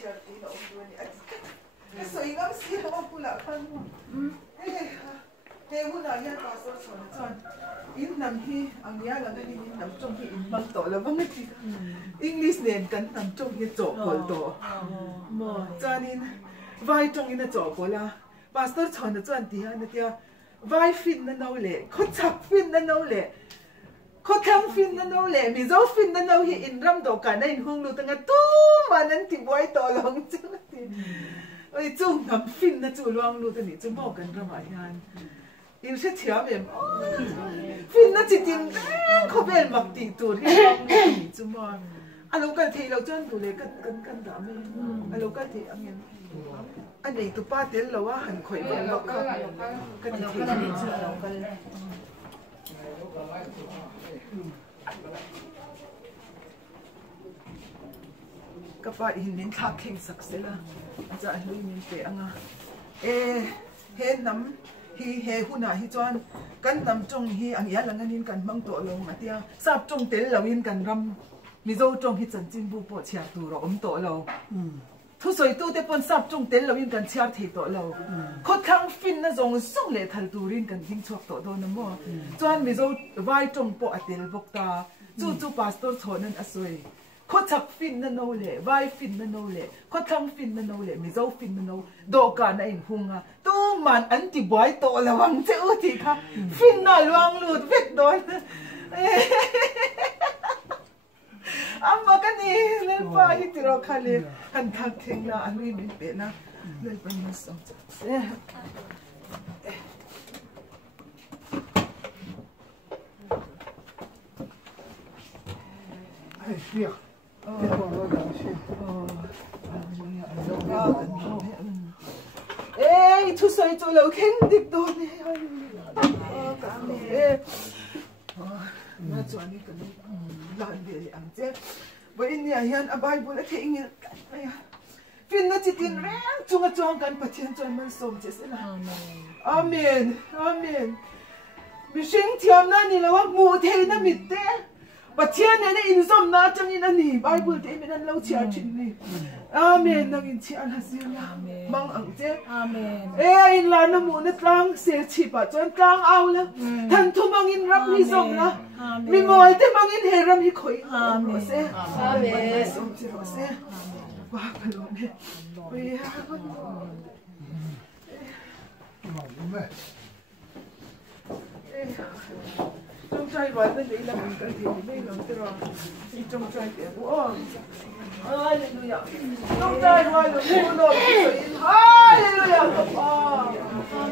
charity no ni so ingam si no pula kan he huna ya pastor chon chon in nam hi angya la ni in nam chong hi in mang to la bang ti English nen kan nam chong hi cho pol to mo chanin vai chong in cho pola pastor chon chon ti ha na tia vai fin na no le kho chak fin na no le kho thang fin na no le mi zo fin na no hi in ram do ka na in hung lu tanga tu ma nan ti boy to long chung ti oi chung nam fin na chu luang lu ta ni chu mo kan ra ma hian in se thia mem fin na chi tin kho bel mak ti tur hi ni chu mo alo ka thei lo chon tu le kan da me alo ka thei angin anh này tụi ba tiếng lâu á hành khỏe bận bận cái gì thì các bạn hình đến thác khen sặc sẽ là dạ lui mình để ăn à he nắm he huna hi chuan kan nắm trong hi ang ya lang anin kan mang to lo ma tia sap trong tel lo in kan ram mi zo trong hi chan chin bu po chia tu ro om to lo thu soi tu te pon sap chung tel lo in kan chiar thi to lo khot khang fin na zong song le thal tu rin kan ding chok to do na mo chuan mi zo vai trong po atel bok ta chu pastor thonan asoi khot chak fin na no le vai fin na no le khot khang fin na no le mi zo fin na no do ka na in hunga tu man an ti boy to la wang che u thi kha fin na luang lut vek don amma kan ni le pa hi ti ro khale han thak theng la an wi min pe na le pa ni som cha ai fiak ê thu soi cho lâu khen địch đồ này cảm ơn mà cho anh cái làm việc ăn chứ vậy nhà hiện ở Bible là thấy nghe phim nó chỉ tin ráng chungกันประเทศจนมันสมจะสินะอาเมนอาเมนมิชิงเทียมนั่นนี่แล้วว่ามูเทน่ะมิเตประเทศเนี่ยอินสมนะจังนี่นั่นนี่ไบเบิลเทมันนั่นเราเชียร์ชินนี่อาเมนนักอินเชียร์ฮัสซิลมังอังเจอาเมนอินลานะมูนะกลางเสียชีพจนกลางเอาละท่านทุมังอินรับมิสมนะมีมอลเตมังอินเฮรัมฮิคอยอาเมนอาเมนสมจิโรเซว่าพลุเนี่ยไปหาคนtrong trai vậy tôi nghĩ là mình cần thì mình làm thế nào trong trai kiểu của Hallelujah trong trai vậy là mua đồ Hallelujah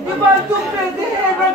như bạn tung về thế hệ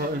If